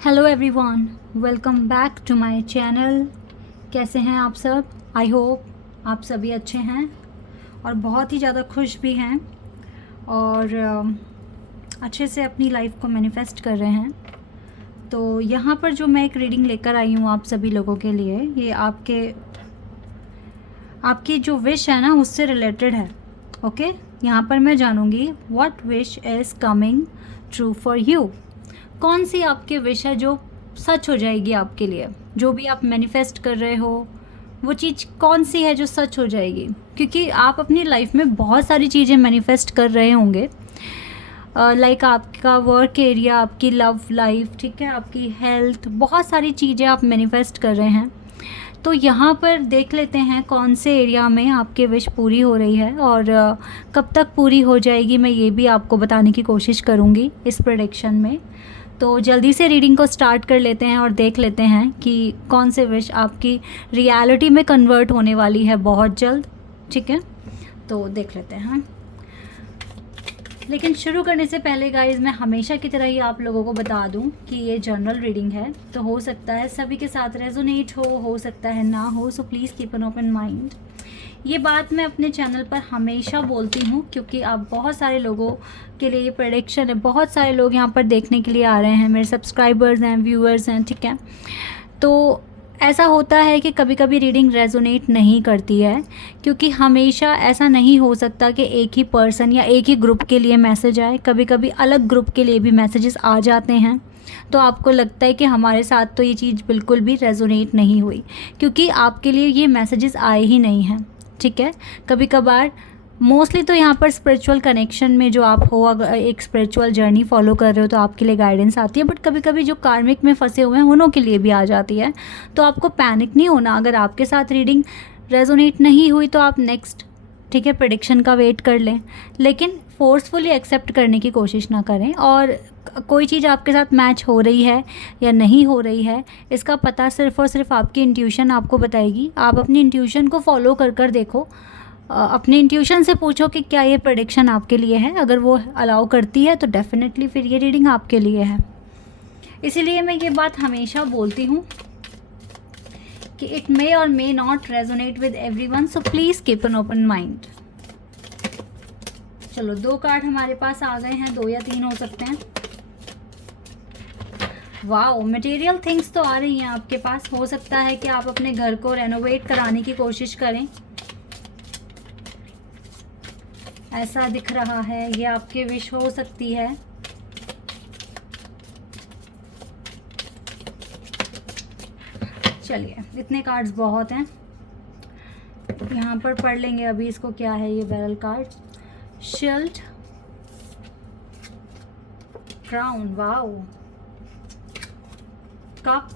Hello everyone, welcome back to my channel. कैसे हैं आप सब? आई होप आप सभी अच्छे हैं और बहुत ही ज़्यादा खुश भी हैं और अच्छे से अपनी लाइफ को मैनिफेस्ट कर रहे हैं। तो यहाँ पर जो मैं एक रीडिंग लेकर आई हूँ आप सभी लोगों के लिए, ये आपकी जो विश है ना उससे रिलेटेड है। ओके, यहाँ पर मैं जानूँगी what wish is coming true for you. कौन सी आपकी विश है जो सच हो जाएगी आपके लिए? जो भी आप मैनिफेस्ट कर रहे हो वो चीज़ कौन सी है जो सच हो जाएगी? क्योंकि आप अपनी लाइफ में बहुत सारी चीज़ें मैनिफेस्ट कर रहे होंगे, लाइक आपका वर्क एरिया, आपकी लव लाइफ, ठीक है, आपकी हेल्थ, बहुत सारी चीज़ें आप मैनिफेस्ट कर रहे हैं। तो यहाँ पर देख लेते हैं कौन से एरिया में आपकी विश पूरी हो रही है और कब तक पूरी हो जाएगी, मैं ये भी आपको बताने की कोशिश करूँगी इस प्रेडिक्शन में। तो जल्दी से रीडिंग को स्टार्ट कर लेते हैं और देख लेते हैं कि कौन से विश आपकी रियलिटी में कन्वर्ट होने वाली है बहुत जल्द। ठीक है, तो देख लेते हैं। लेकिन शुरू करने से पहले गाइस, मैं हमेशा की तरह ही आप लोगों को बता दूं कि ये जनरल रीडिंग है, तो हो सकता है सभी के साथ रेजोनेट हो सकता है ना हो, so please keep an open mind. ये बात मैं अपने चैनल पर हमेशा बोलती हूँ क्योंकि आप बहुत सारे लोगों के लिए ये प्रेडिक्शन है, बहुत सारे लोग यहाँ पर देखने के लिए आ रहे हैं, मेरे सब्सक्राइबर्स हैं, व्यूअर्स हैं, ठीक है। तो ऐसा होता है कि कभी कभी रीडिंग रेजोनेट नहीं करती है क्योंकि हमेशा ऐसा नहीं हो सकता कि एक ही पर्सन या एक ही ग्रुप के लिए मैसेज आए। कभी कभी अलग ग्रुप के लिए भी मैसेजेस आ जाते हैं, तो आपको लगता है कि हमारे साथ तो ये चीज़ बिल्कुल भी रेजोनेट नहीं हुई क्योंकि आपके लिए ये मैसेजेस आए ही नहीं हैं। ठीक है, कभी कभार मोस्टली तो यहाँ पर स्पिरिचुअल कनेक्शन में जो आप हो, अगर एक स्पिरिचुअल जर्नी फॉलो कर रहे हो तो आपके लिए गाइडेंस आती है, बट कभी कभी जो कार्मिक में फंसे हुए हैं उन्हों के लिए भी आ जाती है। तो आपको पैनिक नहीं होना, अगर आपके साथ रीडिंग रेजोनेट नहीं हुई तो आप नेक्स्ट, ठीक है, प्रेडिक्शन का वेट कर लें, लेकिन फोर्सफुली एक्सेप्ट करने की कोशिश ना करें। और कोई चीज़ आपके साथ मैच हो रही है या नहीं हो रही है, इसका पता सिर्फ़ और सिर्फ आपकी इंट्यूशन आपको बताएगी। आप अपनी इंट्यूशन को फॉलो कर देखो, अपने इंट्यूशन से पूछो कि क्या ये प्रेडिक्शन आपके लिए है। अगर वो अलाउ करती है तो डेफिनेटली फिर ये रीडिंग आपके लिए है। इसीलिए मैं ये बात हमेशा बोलती हूँ कि इट मे और may not resonate with everyone, so please keep an open mind. चलो, 2 कार्ड हमारे पास आ गए हैं, 2 या 3 हो सकते हैं। वाओ, मटेरियल थिंग्स तो आ रही हैं आपके पास। हो सकता है कि आप अपने घर को रेनोवेट कराने की कोशिश करें, ऐसा दिख रहा है। ये आपकी विश हो सकती है। चलिए, इतने कार्ड्स बहुत हैं, यहाँ पर पढ़ लेंगे अभी इसको। क्या है ये barrel card? Shield, crown, wow, cup,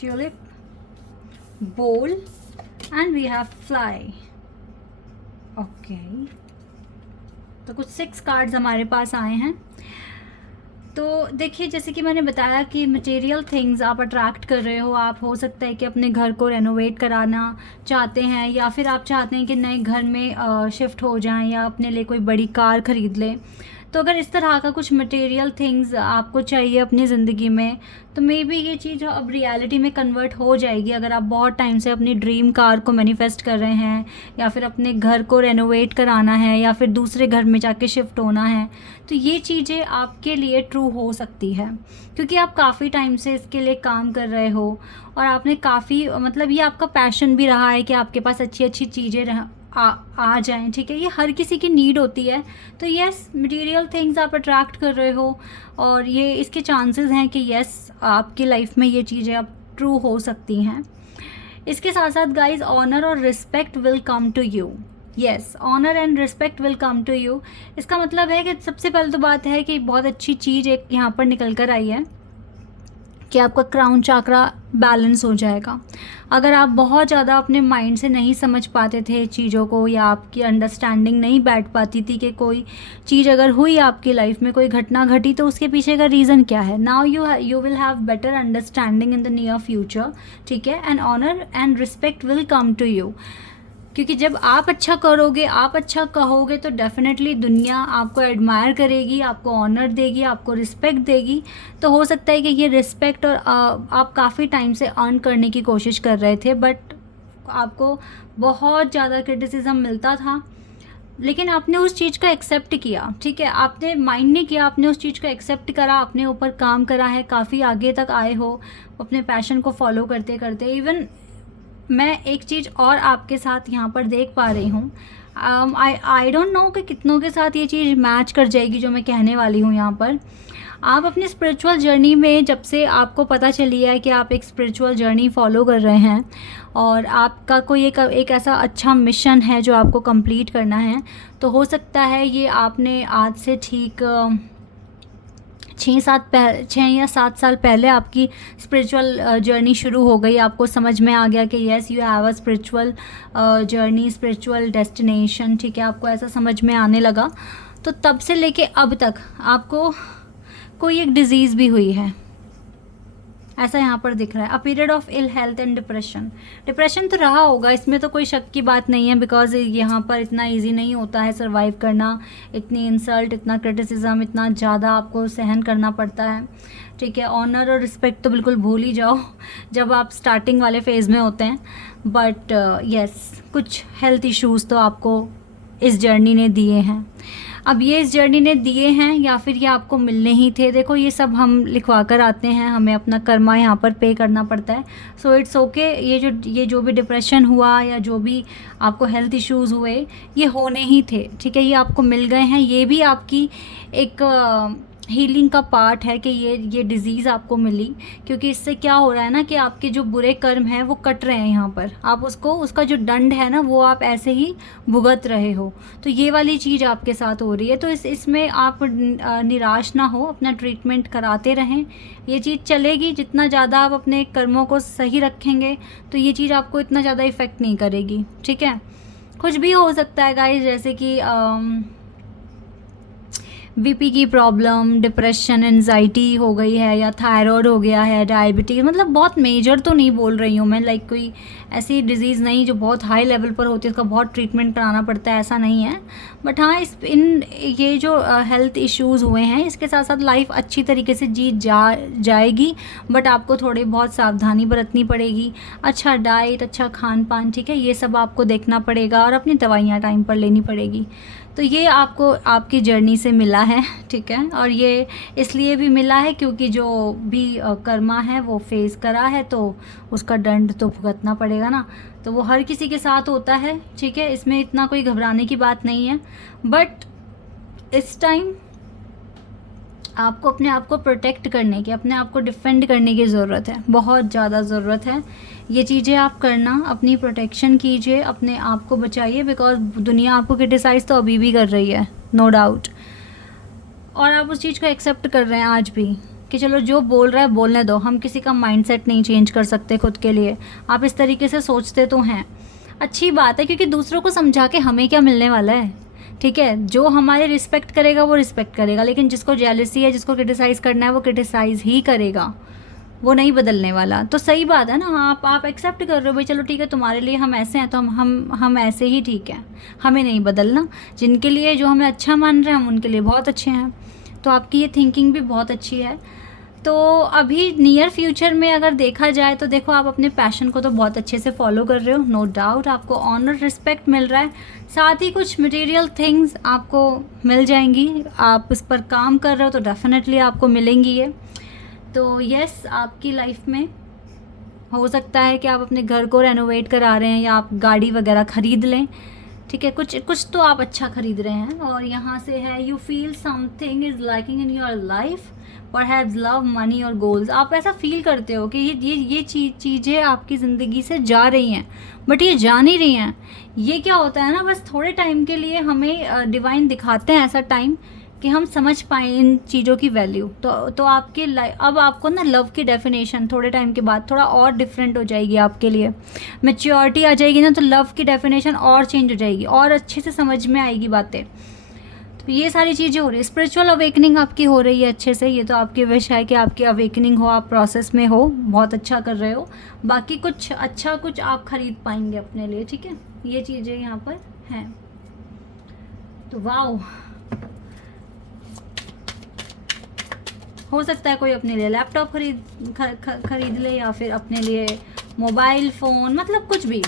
tulip, bowl and we have fly. Okay, तो कुछ 6 कार्ड्स हमारे पास आए हैं। तो देखिए, जैसे कि मैंने बताया कि मटेरियल थिंग्स आप अट्रैक्ट कर रहे हो। आप हो सकता है कि अपने घर को रेनोवेट कराना चाहते हैं या फिर आप चाहते हैं कि नए घर में शिफ्ट हो जाएं या अपने लिए कोई बड़ी कार ख़रीद लें। तो अगर इस तरह का कुछ मटेरियल थिंग्स आपको चाहिए अपनी ज़िंदगी में, तो मे बी ये चीज़ अब रियलिटी में कन्वर्ट हो जाएगी। अगर आप बहुत टाइम से अपनी ड्रीम कार को मैनिफेस्ट कर रहे हैं या फिर अपने घर को रेनोवेट कराना है या फिर दूसरे घर में जाके शिफ्ट होना है, तो ये चीज़ें आपके लिए ट्रू हो सकती है क्योंकि आप काफ़ी टाइम से इसके लिए काम कर रहे हो और आपने काफ़ी, मतलब ये आपका पैशन भी रहा है कि आपके पास अच्छी अच्छी चीज़ें आ जाएं। ठीक है, ये हर किसी की नीड होती है। तो यस, मटेरियल थिंग्स आप अट्रैक्ट कर रहे हो और ये इसके चांसेस हैं कि यस, आपकी लाइफ में ये चीज़ें अब ट्रू हो सकती हैं। इसके साथ साथ गाइज, ऑनर और respect will come to you. Yes, honour and respect will come to you. इसका मतलब है कि सबसे पहले तो बात है कि बहुत अच्छी चीज़ एक यहाँ पर निकल कर आई है कि आपका क्राउन चाक्रा बैलेंस हो जाएगा। अगर आप बहुत ज़्यादा अपने माइंड से नहीं समझ पाते थे चीज़ों को या आपकी अंडरस्टैंडिंग नहीं बैठ पाती थी कि कोई चीज़ अगर हुई आपकी लाइफ में, कोई घटना घटी, तो उसके पीछे का रीज़न क्या है, now you will have better understanding in the near future. ठीक है, and honour and respect will come to you क्योंकि जब आप अच्छा करोगे, आप अच्छा कहोगे तो डेफिनेटली दुनिया आपको एडमायर करेगी, आपको ऑनर देगी, आपको रिस्पेक्ट देगी। तो हो सकता है कि ये रिस्पेक्ट और आप काफ़ी टाइम से अर्न करने की कोशिश कर रहे थे, बट आपको बहुत ज़्यादा क्रिटिसिज्म मिलता था, लेकिन आपने उस चीज़ का एक्सेप्ट किया, ठीक है, आपने माइंड नहीं किया, आपने उस चीज़ को एक्सेप्ट करा, अपने ऊपर काम करा है, काफ़ी आगे तक आए हो अपने पैशन को फॉलो करते करते। इवन मैं एक चीज़ और आपके साथ यहाँ पर देख पा रही हूँ, आई डोंट नो कि कितनों के साथ ये चीज़ मैच कर जाएगी जो मैं कहने वाली हूँ यहाँ पर। आप अपनी स्पिरिचुअल जर्नी में जब से आपको पता चली है कि आप एक स्पिरिचुअल जर्नी फॉलो कर रहे हैं और आपका कोई एक ऐसा अच्छा मिशन है जो आपको कंप्लीट करना है, तो हो सकता है ये आपने आज से ठीक 6 या 7 साल पहले आपकी स्पिरिचुअल जर्नी शुरू हो गई, आपको समझ में आ गया कि yes you have a spiritual journey, spiritual destination, ठीक है, आपको ऐसा समझ में आने लगा। तो तब से लेके अब तक आपको कोई एक डिजीज़ भी हुई है, ऐसा यहाँ पर दिख रहा है। A period of ill health and depression तो रहा होगा, इसमें तो कोई शक की बात नहीं है, बिकॉज यहाँ पर इतना इजी नहीं होता है सरवाइव करना, इतनी इंसल्ट, इतना क्रिटिसिज्म, इतना ज़्यादा आपको सहन करना पड़ता है, ठीक है। ऑनर और रिस्पेक्ट तो बिल्कुल भूल ही जाओ जब आप स्टार्टिंग वाले फेज़ में होते हैं। बट यस, कुछ हेल्थ इश्यूज़ तो आपको इस जर्नी ने दिए हैं। अब ये इस जर्नी ने दिए हैं या फिर ये आपको मिलने ही थे, देखो ये सब हम लिखवा कर आते हैं, हमें अपना कर्मा यहाँ पर पे करना पड़ता है। सो इट्स ओके, ये जो भी डिप्रेशन हुआ या जो भी आपको हेल्थ इश्यूज़ हुए, ये होने ही थे, ठीक है, ये आपको मिल गए हैं। ये भी आपकी एक हीलिंग का पार्ट है कि ये डिज़ीज़ आपको मिली, क्योंकि इससे क्या हो रहा है ना कि आपके जो बुरे कर्म हैं वो कट रहे हैं यहाँ पर, आप उसका जो दंड है ना वो आप ऐसे ही भुगत रहे हो। तो ये वाली चीज़ आपके साथ हो रही है, तो इसमें आप निराश ना हो, अपना ट्रीटमेंट कराते रहें, ये चीज़ चलेगी। जितना ज़्यादा आप अपने कर्मों को सही रखेंगे तो ये चीज़ आपको इतना ज़्यादा इफ़ेक्ट नहीं करेगी, ठीक है। कुछ भी हो सकता है गाइस, जैसे कि बीपी की प्रॉब्लम, डिप्रेशन, एंजाइटी हो गई है, या थायराइड हो गया है, डायबिटीज़, मतलब बहुत मेजर तो नहीं बोल रही हूँ मैं, लाइक कोई ऐसी डिज़ीज़ नहीं जो बहुत हाई लेवल पर होती है, उसका बहुत ट्रीटमेंट कराना पड़ता है, ऐसा नहीं है। बट हाँ, ये जो हेल्थ इश्यूज़ हुए हैं, इसके साथ साथ लाइफ अच्छी तरीके से जी जाएगी, बट आपको थोड़ी बहुत सावधानी बरतनी पड़ेगी, अच्छा डाइट, अच्छा खान पान, ठीक है, ये सब आपको देखना पड़ेगा, और अपनी दवाइयाँ टाइम पर लेनी पड़ेगी। तो ये आपको आपकी जर्नी से मिला है, ठीक है, और ये इसलिए भी मिला है क्योंकि जो भी कर्मा है वो फेस करा है, तो उसका दंड तो भुगतना पड़ेगा ना। तो वो हर किसी के साथ होता है, ठीक है, इसमें इतना कोई घबराने की बात नहीं है। बट इस टाइम आपको अपने आप को प्रोटेक्ट करने की, अपने आप को डिफेंड करने की ज़रूरत है, बहुत ज़्यादा ज़रूरत है। ये चीज़ें आप करना, अपनी प्रोटेक्शन कीजिए, अपने आप को बचाइए, बिकॉज दुनिया आपको क्रिटिसाइज़ तो अभी भी कर रही है, नो डाउट, और आप उस चीज़ को एक्सेप्ट कर रहे हैं आज भी कि चलो जो बोल रहा है बोलने दो, हम किसी का माइंडसेट नहीं चेंज कर सकते खुद के लिए। आप इस तरीके से सोचते तो हैं, अच्छी बात है, क्योंकि दूसरों को समझा के हमें क्या मिलने वाला है, ठीक है। जो हमारे रिस्पेक्ट करेगा वो रिस्पेक्ट करेगा, लेकिन जिसको जेलसी है, जिसको क्रिटिसाइज़ करना है, वो क्रिटिसाइज़ ही करेगा, वो नहीं बदलने वाला। तो सही बात है ना, आप एक्सेप्ट कर रहे हो भाई, चलो ठीक है, तुम्हारे लिए हम ऐसे हैं तो हम ऐसे ही ठीक है, हमें नहीं बदलना। जिनके लिए जो हमें अच्छा मान रहे हैं हम उनके लिए बहुत अच्छे हैं। तो आपकी ये थिंकिंग भी बहुत अच्छी है। तो अभी नियर फ्यूचर में अगर देखा जाए तो देखो, आप अपने पैशन को तो बहुत अच्छे से फॉलो कर रहे हो, नो डाउट, आपको ऑनर, रिस्पेक्ट मिल रहा है, साथ ही कुछ मटेरियल थिंग्स आपको मिल जाएंगी, आप इस पर काम कर रहे हो तो डेफिनेटली आपको मिलेंगी ये। तो यस, आपकी लाइफ में हो सकता है कि आप अपने घर को रेनोवेट करा रहे हैं, या आप गाड़ी वगैरह ख़रीद लें, ठीक है, कुछ तो आप अच्छा ख़रीद रहे हैं। और यहाँ से है, you feel something is lacking in your life, perhaps love, money और गोल्स। आप ऐसा फील करते हो कि ये चीज़ें आपकी ज़िंदगी से जा रही हैं, बट ये जा नहीं रही हैं। ये क्या होता है ना, बस थोड़े टाइम के लिए हमें डिवाइन दिखाते हैं ऐसा टाइम कि हम समझ पाएँ इन चीज़ों की वैल्यू। तो आपके अब आपको ना लव की डेफिनेशन थोड़े टाइम के बाद थोड़ा और डिफरेंट हो जाएगी आपके लिए। मैच्योरिटी आ जाएगी ना, तो लव की डेफिनेशन और चेंज हो जाएगी, और अच्छे से समझ में आएगी बातें। तो ये सारी चीज़ें हो रही है, स्पिरिचुअल अवेकनिंग आपकी हो रही है अच्छे से। ये तो आपकी विश है कि आपकी अवेकनिंग हो, आप प्रोसेस में हो, बहुत अच्छा कर रहे हो। बाकी कुछ अच्छा कुछ आप ख़रीद पाएंगे अपने लिए, ठीक है। ये चीज़ें यहाँ पर हैं। तो वाओ, हो सकता है कोई अपने लिए लैपटॉप खरीद ले या फिर अपने लिए मोबाइल फ़ोन, मतलब कुछ भी,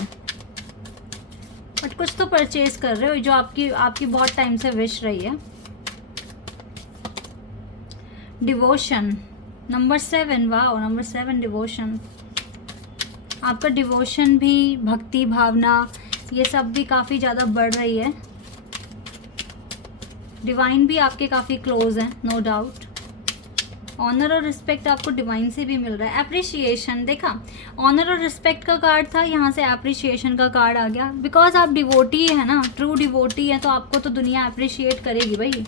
बट कुछ तो परचेज कर रहे हो जो आपकी बहुत टाइम से विश रही है। Devotion number 7, wow number 7 devotion. आपका डिवोशन भी, भक्ति भावना, ये सब भी काफ़ी ज़्यादा बढ़ रही है। डिवाइन भी आपके काफ़ी क्लोज हैं, नो डाउट। ऑनर और रिस्पेक्ट आपको डिवाइन से भी मिल रहा है। एप्रिशिएशन, देखा ऑनर और रिस्पेक्ट का कार्ड था, यहाँ से एप्रिशिएशन का कार्ड आ गया। बिकॉज आप डिवोटी है ना, ट्रू डिवोटी है, तो आपको तो दुनिया अप्रिशिएट करेगी भाई।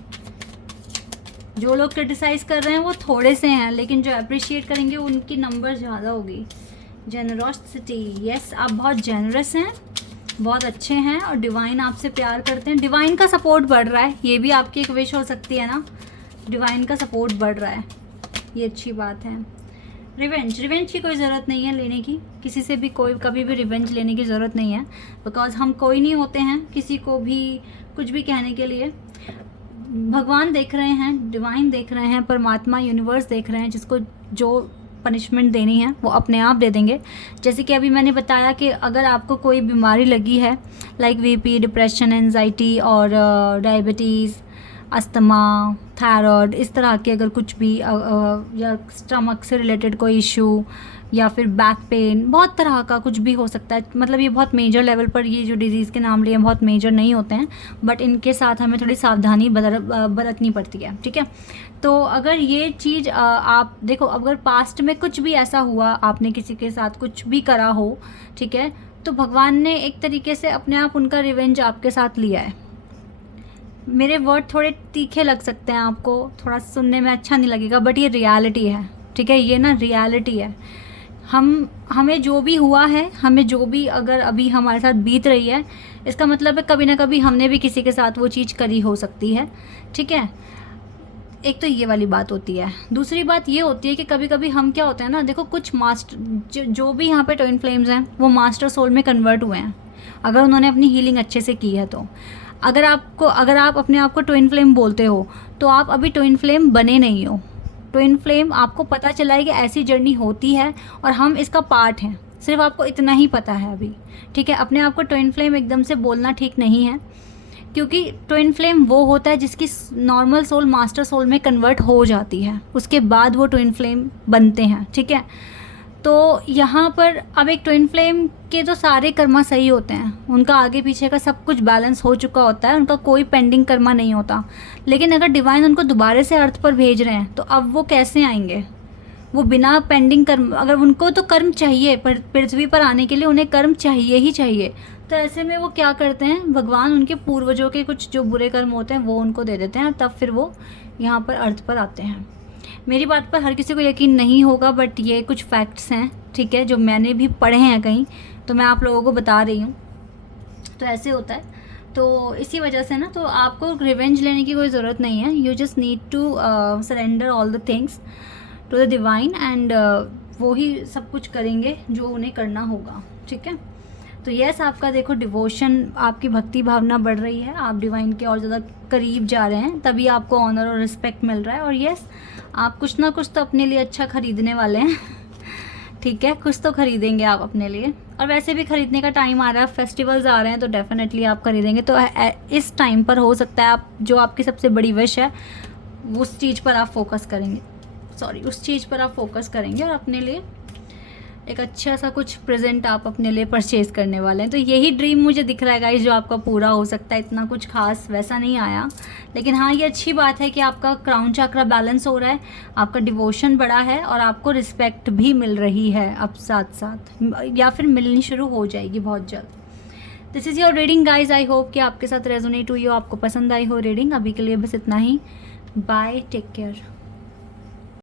जो लोग क्रिटिसाइज़ कर रहे हैं वो थोड़े से हैं, लेकिन जो अप्रिशिएट करेंगे उनकी नंबर ज़्यादा होगी। जेनरोसिटी, यस आप बहुत जेनरस हैं, बहुत अच्छे हैं और डिवाइन आपसे प्यार करते हैं। डिवाइन का सपोर्ट बढ़ रहा है, ये भी आपकी एक विश हो सकती है ना, डिवाइन का सपोर्ट बढ़ रहा है, ये अच्छी बात है। रिवेंज की कोई ज़रूरत नहीं है लेने की, किसी से भी कोई कभी भी रिवेंज लेने की ज़रूरत नहीं है, बिकॉज हम कोई नहीं होते हैं किसी को भी कुछ भी कहने के लिए। भगवान देख रहे हैं, डिवाइन देख रहे हैं, परमात्मा यूनिवर्स देख रहे हैं, जिसको जो पनिशमेंट देनी है वो अपने आप दे देंगे। जैसे कि अभी मैंने बताया कि अगर आपको कोई बीमारी लगी है, लाइक वीपी, डिप्रेशन, एंजाइटी और डायबिटीज़, अस्थमा, थायराइड, इस तरह के अगर कुछ भी या स्टमक से रिलेटेड कोई इशू या फिर बैक पेन, बहुत तरह का कुछ भी हो सकता है। मतलब ये बहुत मेजर लेवल पर, ये जो डिज़ीज़ के नाम लिए बहुत मेजर नहीं होते हैं, बट इनके साथ हमें थोड़ी सावधानी बरतनी पड़ती है, ठीक है। तो अगर ये चीज़ आप देखो, अगर पास्ट में कुछ भी ऐसा हुआ, आपने किसी के साथ कुछ भी करा हो, ठीक है, तो भगवान ने एक तरीके से अपने आप उनका रिवेंज आपके साथ लिया है। मेरे वर्ड थोड़े तीखे लग सकते हैं आपको, थोड़ा सुनने में अच्छा नहीं लगेगा, बट ये रियलिटी है, ठीक है, ये ना रियलिटी है। हमें जो भी हुआ है, हमें जो भी अगर अभी हमारे साथ बीत रही है, इसका मतलब है कभी ना कभी हमने भी किसी के साथ वो चीज़ करी हो सकती है, ठीक है। एक तो ये वाली बात होती है। दूसरी बात ये होती है कि कभी कभी हम क्या होते हैं ना, देखो कुछ मास्टर जो भी यहाँ पे ट्विन फ्लेम्स हैं वो मास्टर सोल में कन्वर्ट हुए हैं, अगर उन्होंने अपनी हीलिंग अच्छे से की है। तो अगर आप अपने आप को ट्विन फ्लेम बोलते हो तो आप अभी ट्विन फ्लेम बने नहीं हो। ट्विन फ्लेम आपको पता चला है कि ऐसी जर्नी होती है और हम इसका पार्ट हैं, सिर्फ आपको इतना ही पता है अभी, ठीक है। अपने आप को ट्विन फ्लेम एकदम से बोलना ठीक नहीं है, क्योंकि ट्विन फ्लेम वो होता है जिसकी नॉर्मल सोल मास्टर सोल में कन्वर्ट हो जाती है, उसके बाद वो ट्विन फ्लेम बनते हैं, ठीक है। तो यहाँ पर अब एक ट्विन फ्लेम के तो सारे कर्मा सही होते हैं, उनका आगे पीछे का सब कुछ बैलेंस हो चुका होता है, उनका कोई पेंडिंग कर्मा नहीं होता। लेकिन अगर डिवाइन उनको दोबारा से अर्थ पर भेज रहे हैं तो अब वो कैसे आएंगे? वो बिना पेंडिंग कर्म, अगर उनको तो कर्म चाहिए, पर पृथ्वी पर आने के लिए उन्हें कर्म चाहिए ही चाहिए, तो ऐसे में वो क्या करते हैं, भगवान उनके पूर्वजों के कुछ जो बुरे कर्म होते हैं वो उनको दे देते हैं, तब फिर वो यहाँ पर अर्थ पर आते हैं। मेरी बात पर हर किसी को यकीन नहीं होगा, बट ये कुछ फैक्ट्स हैं, ठीक है, जो मैंने भी पढ़े हैं कहीं, तो मैं आप लोगों को बता रही हूँ। तो ऐसे होता है, तो इसी वजह से ना, तो आपको रिवेंज लेने की कोई ज़रूरत नहीं है। You just need to surrender all the things to the divine, and वो ही सब कुछ करेंगे जो उन्हें करना होगा, ठीक है। तो यस, आपका देखो डिवोशन, आपकी भक्ति भावना बढ़ रही है, आप डिवाइन के और ज़्यादा करीब जा रहे हैं, तभी आपको ऑनर और रिस्पेक्ट मिल रहा है। और यस, आप कुछ ना कुछ तो अपने लिए अच्छा ख़रीदने वाले हैं, ठीक है, कुछ तो ख़रीदेंगे आप अपने लिए। और वैसे भी ख़रीदने का टाइम आ रहा है, फेस्टिवल्स आ रहे हैं, तो डेफिनेटली आप ख़रीदेंगे। तो इस टाइम पर हो सकता है आप जो आपकी सबसे बड़ी विश है उस चीज़ पर आप फोकस करेंगे, उस चीज़ पर आप फोकस करेंगे और अपने लिए एक अच्छा सा कुछ प्रेजेंट आप अपने लिए परचेज़ करने वाले हैं। तो यही ड्रीम मुझे दिख रहा है गाइस, जो आपका पूरा हो सकता है। इतना कुछ खास वैसा नहीं आया, लेकिन हाँ ये अच्छी बात है कि आपका क्राउन चक्रा बैलेंस हो रहा है, आपका डिवोशन बढ़ा है और आपको रिस्पेक्ट भी मिल रही है अब साथ साथ, या फिर मिलनी शुरू हो जाएगी बहुत जल्द। This is your reading guys. I hope कि आपके साथ रेजोनेट हुई हो, आपको पसंद आई हो रीडिंग। अभी के लिए बस इतना ही, बाय, टेक केयर।